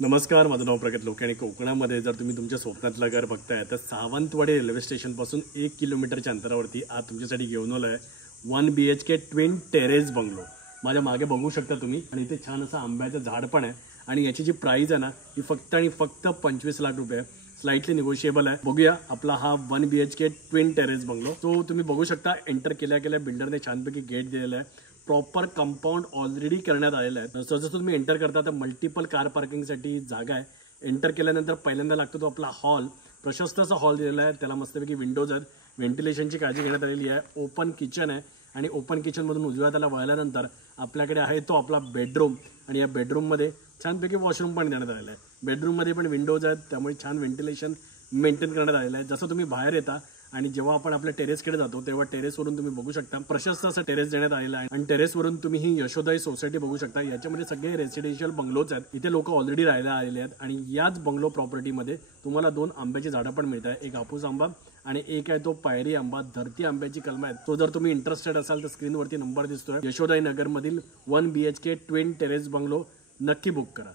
नमस्कार, माझं नाव प्रगत लोके आणि कोकणामध्ये जर तुम्ही तुमच्या स्वप्नातलं घर बघताय तर सावंतवाडी रेल्वे स्टेशनपासून 1 किलोमीटरच्या अंतरावरती आज तुमच्यासाठी घेऊन आलो आहे 1 BHK ट्विन टेरेस बंगलो। माझ्या मागे बघू शकता तुम्ही आणि इथे छान असं आंब्याचं झाड पण आहे आणि याची जी प्राइस आहे ना ही फक्त आणि फक्त 25 लाख रुपये आहे। स्लाइटली निगोशिएबल आहे। बघूया आपला हा 1 BHK ट्विन टेरेस बंगलो। तो तुम्ही बघू शकता एंटर केल्या बिल्डरने छानपैकी गेट दिलेला आहे। प्रॉपर कंपाऊंड ऑलरेडी करण्यात आलेलं आहे। जसं तुम्ही एंटर करता तर मल्टिपल कार पार्किंगसाठी जागा आहे। एंटर केल्यानंतर पहिल्यांदा लागतो तो आपला हॉल। प्रशस्त असा हॉल दिलेला आहे, त्याला मस्तपैकी विंडोज आहेत, व्हेंटिलेशनची काळजी घेण्यात आलेली आहे। ओपन किचन आहे आणि ओपन किचनमधून उजव्या त्याला वळल्यानंतर आपल्याकडे आहे तो आपला बेडरूम आणि या बेडरूममध्ये छानपैकी वॉशरूम पण देण्यात आलेला आहे। बेडरूममध्ये पण विंडोज आहेत, त्यामुळे छान व्हेंटिलेशन मेंटेन करण्यात आलेलं आहे। जसं तुम्ही बाहेर येता आणि जेव्हा आपण आपल्या टेरेसकडे जातो तेव्हा टेरेसवरून तुम्ही बघू शकता प्रशस्त असं टेरेस देण्यात आलेलं आहे आणि टेरेसवरून तुम्ही ही यशोदाई सोसायटी बघू शकता। याच्यामध्ये सगळे रेसिडेन्शियल बंगलोज आहेत, इथे लोक ऑलरेडी राहायला आलेले आहेत आणि याच बंगलो प्रॉपर्टीमध्ये तुम्हाला 2 आंब्याची झाडं पण मिळत आहे, एक हापूस आंबा आणि एक आहे तो पायरी आंबा। धरती आंब्याची कलम आहे। तो जर तुम्ही इंटरेस्टेड असाल तर स्क्रीनवरती नंबर दिसतोय, यशोदाई नगर मधील 1 BHK ट्विन टेरेस बंगलो नक्की बुक करा।